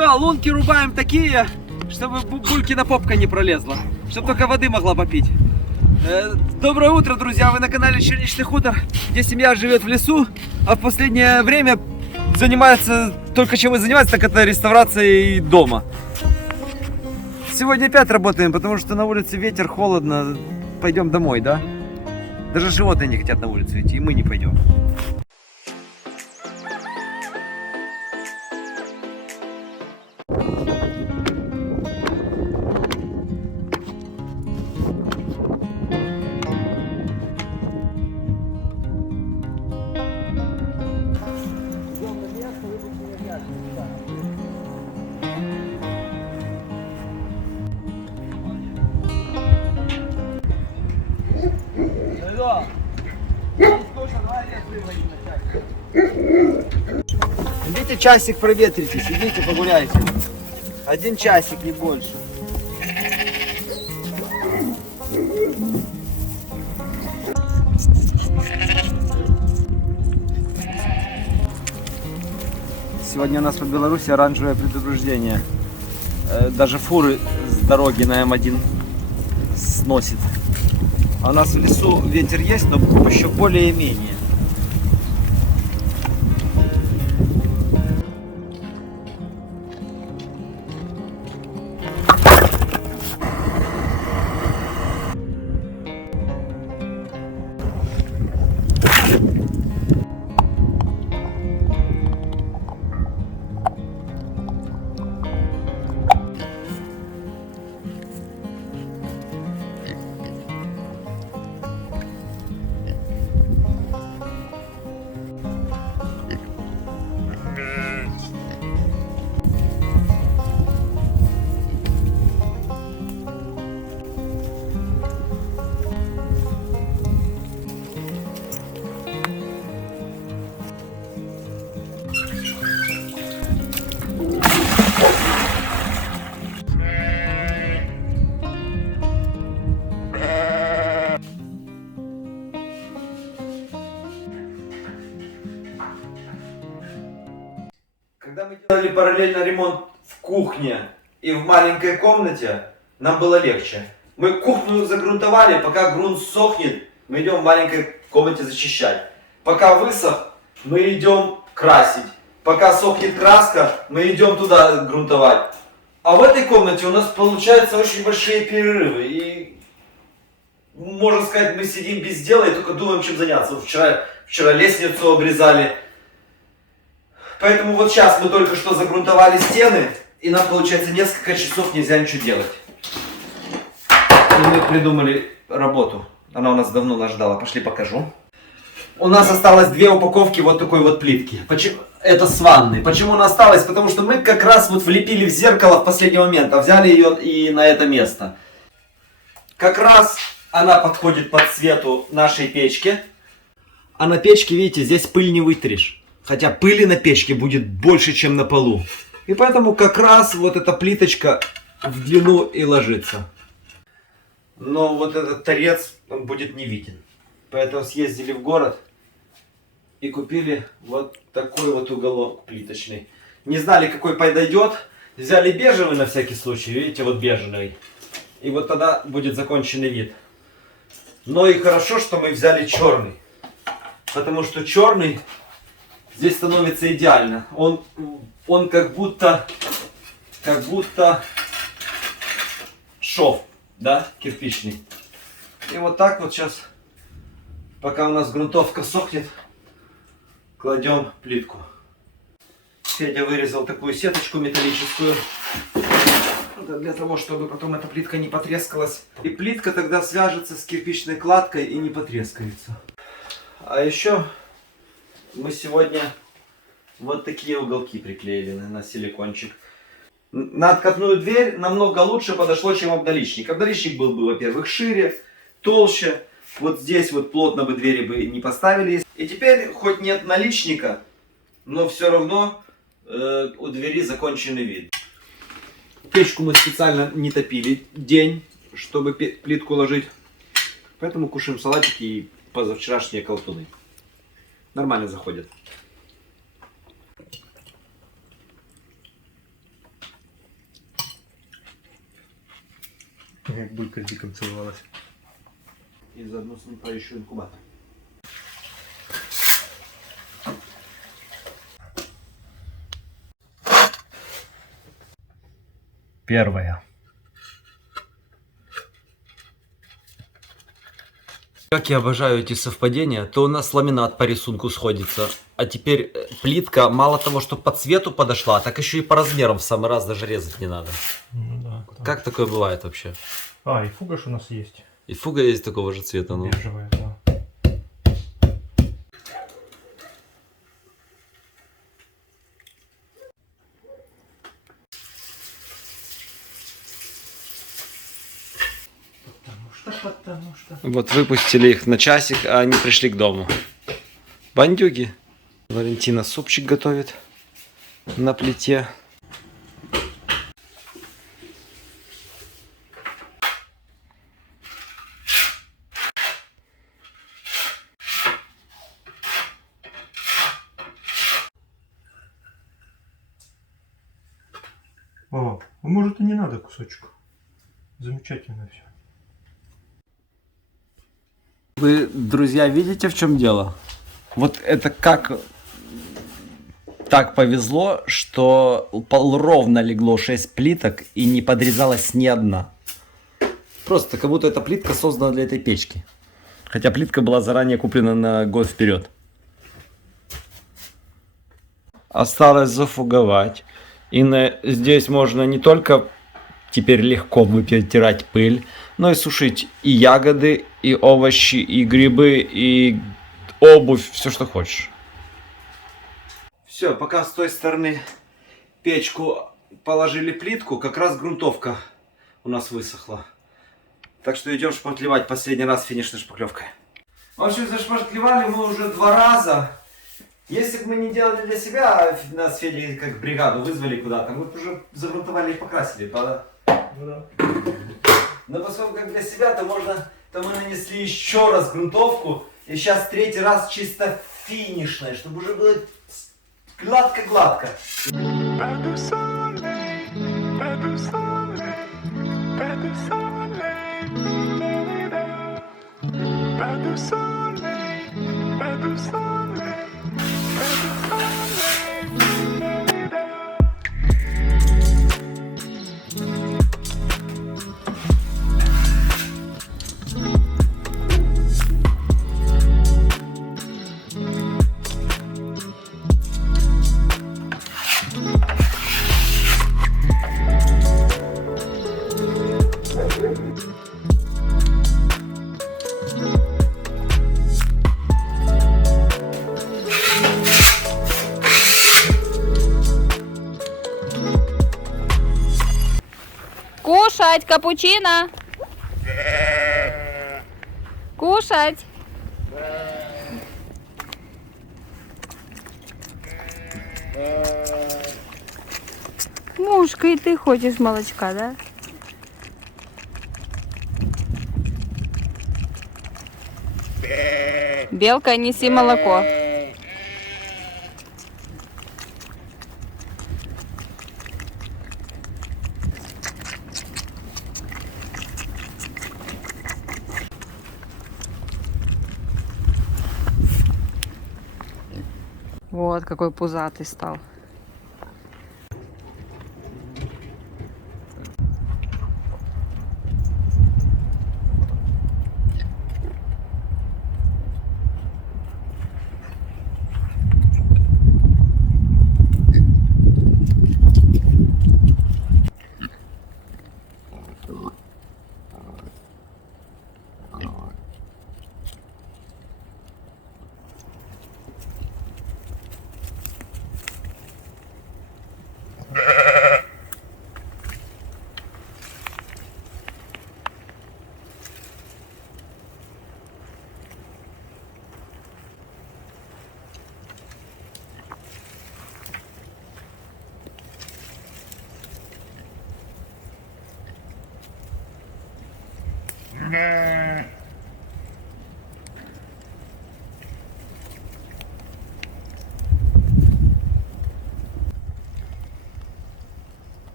Все, лунки рубаем такие, чтобы Булькина попка не пролезла. Чтобы только воды могла попить. Доброе утро, друзья! Вы на канале Черничный хутор, где семья живет в лесу, а в последнее время занимается, только чем и занимается, так это реставрацией дома. Сегодня опять работаем, потому что на улице ветер, холодно. Пойдем домой, да? Даже животные не хотят на улицу идти, и мы не пойдем. Идите часик проветритесь, идите погуляйте. 1 часик, не больше. Сегодня у нас по Беларуси оранжевое предупреждение. Даже фуры с дороги на М1 сносит. А у нас в лесу ветер есть, но еще более-менее. Когда мы делали параллельно ремонт в кухне и в маленькой комнате, нам было легче. Мы кухню загрунтовали, пока грунт сохнет, мы идем в маленькой комнате зачищать. Пока высох, мы идем красить. Пока сохнет краска, мы идем туда грунтовать. А в этой комнате у нас получаются очень большие перерывы. И, можно сказать, мы сидим без дела и только думаем, чем заняться. Вчера лестницу обрезали. Поэтому вот сейчас мы только что загрунтовали стены, и нам, получается, несколько часов нельзя ничего делать. И мы придумали работу. Она у нас давно нас ждала. Пошли покажу. У нас осталось 2 упаковки вот такой вот плитки. Это с ванной. Почему она осталась? Потому что мы как раз вот влепили в зеркало в последний момент, а взяли ее и на это место. Как раз она подходит под цвету нашей печки. А на печке, видите, здесь пыль не вытрешь. Хотя пыли на печке будет больше, чем на полу. И поэтому как раз вот эта плиточка в длину и ложится. Но вот этот торец, он будет не виден. Поэтому съездили в город и купили вот такой вот уголок плиточный. Не знали, какой подойдет. Взяли бежевый на всякий случай. Видите, вот бежевый. И вот тогда будет законченный вид. Но и хорошо, что мы взяли черный. Потому что черный здесь становится идеально. Он как будто шов, да, кирпичный. И вот так вот сейчас, пока у нас грунтовка сохнет, кладем плитку. Федя вырезал такую сеточку металлическую. Это для того, чтобы потом эта плитка не потрескалась. И плитка тогда свяжется с кирпичной кладкой и не потрескается. А еще мы сегодня вот такие уголки приклеили на силикончик. На откатную дверь намного лучше подошло, чем обналичник. Обналичник был бы, во-первых, шире, толще. Вот здесь вот плотно бы двери бы не поставили. И теперь, хоть нет наличника, но все равно у двери законченный вид. Печку мы специально не топили день, чтобы плитку ложить. Поэтому кушаем салатики и позавчерашние колтуны. Нормально заходят. Как булька с диком целовалась. И заодно поищу инкубатор. Первая. Как я обожаю эти совпадения, то у нас ламинат по рисунку сходится, а теперь плитка мало того, что по цвету подошла, так еще и по размерам в самый раз даже резать не надо. Ну да. Как такое бывает вообще? А, и фугаш у нас есть. И фуга есть такого же цвета, ну. Бежевая, да. Потому что. Вот выпустили их на часик, а они пришли к дому. Бандюги. Валентина супчик готовит на плите. О, а может и не надо кусочек. Замечательно все. Вы, друзья, видите, в чем дело? Вот это как так повезло, что ровно легло 6 плиток и не подрезалась ни одна. Просто как будто эта плитка создана для этой печки. Хотя плитка была заранее куплена на год вперед. Осталось зафуговать. И здесь можно не только теперь легко выпирать пыль, но и сушить и ягоды, и овощи, и грибы, и обувь, все что хочешь. Все, пока с той стороны печку положили плитку, как раз грунтовка у нас высохла. Так что идем шпаклевать последний раз финишной шпаклевкой. В общем, зашпаклевали мы уже 2 раза. Если бы мы не делали для себя, нас Федя как бригаду вызвали куда-то, мы бы уже загрунтовали и покрасили, правда? Ну да. Но поскольку как для себя, то мы нанесли еще раз грунтовку, и сейчас 3-й раз чисто финишная, чтобы уже было гладко-гладко. Кушать капучино. Кушать. Мушка, и ты хочешь молочка, да? Белка, неси молоко. Вот какой пузатый стал.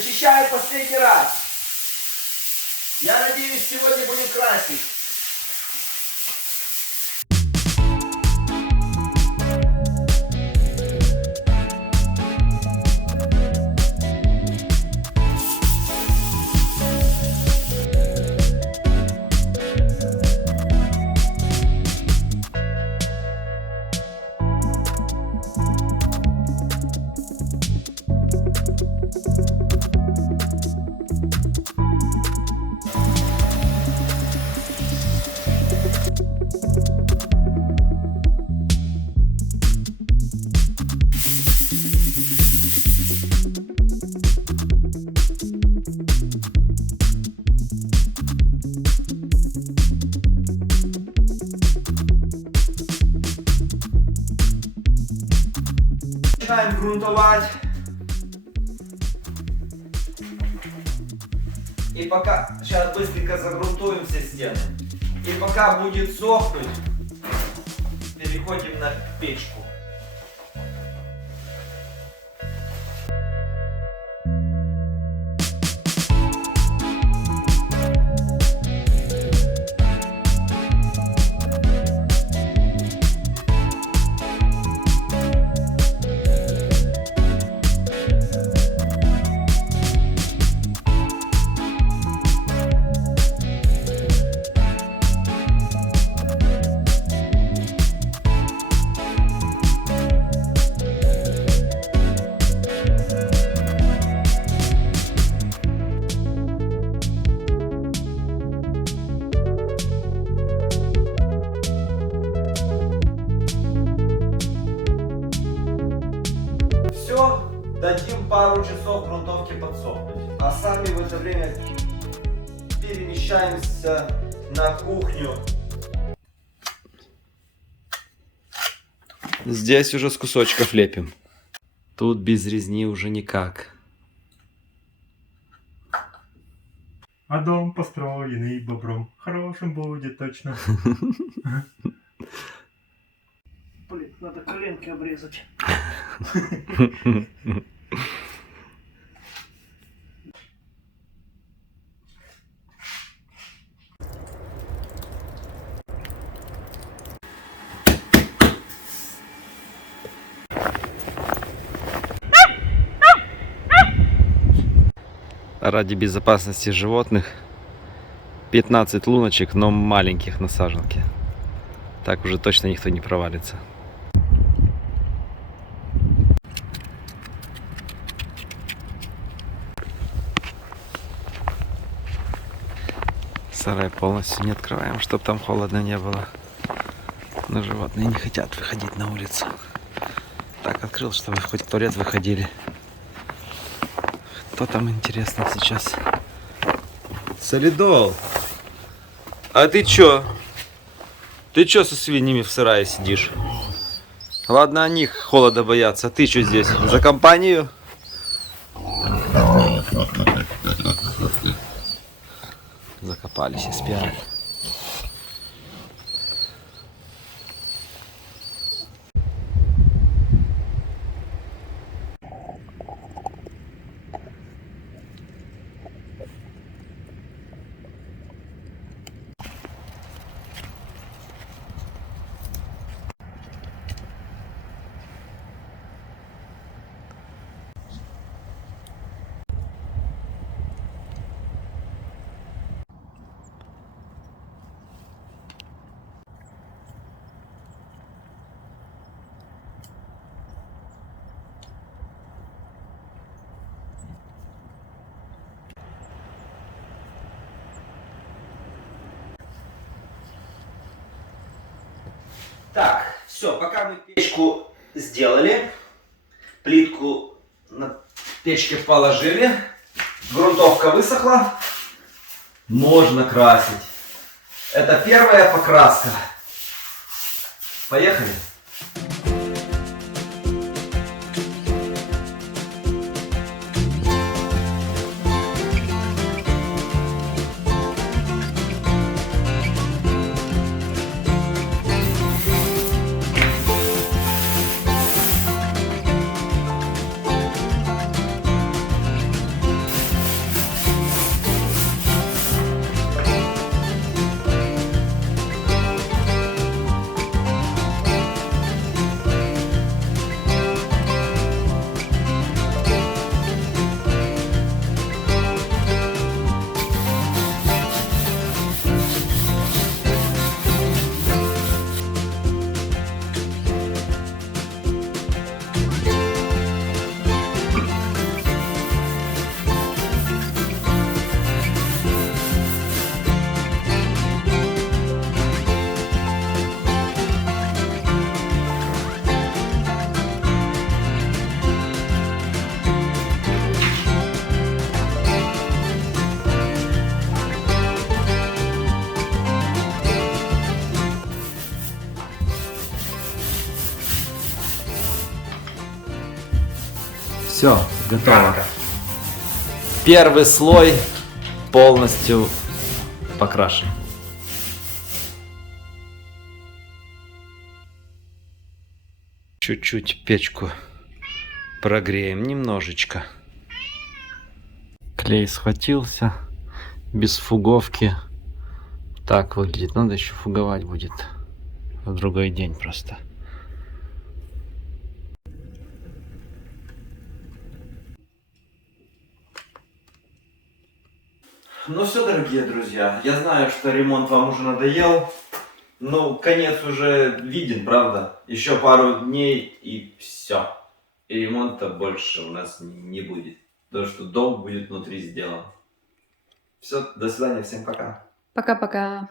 Зачищаю последний раз. Я надеюсь, сегодня будем красить. Начинаем грунтовать. И пока, сейчас быстренько загрунтуем все стены. И пока будет сохнуть, переходим на печку. Все, дадим пару часов грунтовки подсохнуть. А сами в это время перемещаемся на кухню. Здесь уже с кусочков лепим. Тут без резни уже никак. А дом построенный бобром хорошим будет точно. Блин, надо коленки обрезать. Ради безопасности животных 15 луночек, но маленьких на саженке. Так уже точно никто не провалится. Сарай полностью не открываем, чтобы там холодно не было. Но животные не хотят выходить на улицу. Так открыл, чтобы хоть в туалет выходили. Кто там, интересно, сейчас? Солидол! А ты чё? Ты чё со свиньями в сарае сидишь? Ладно, они холода боятся, а ты чё здесь? За компанию? Закопались и спят. Так, все, пока мы печку сделали, плитку на печке положили, грунтовка высохла, можно красить. Это первая покраска. Поехали. Все, готово. Первый слой полностью покрашен. Чуть-чуть печку прогреем, немножечко. Клей схватился, без фуговки. Так выглядит. Надо еще фуговать будет в другой день просто. Ну все, дорогие друзья, я знаю, что ремонт вам уже надоел. Ну, конец уже виден, правда? Еще пару дней и все. И ремонта больше у нас не будет. Потому что долг будет внутри сделан. Все, до свидания, всем пока. Пока-пока.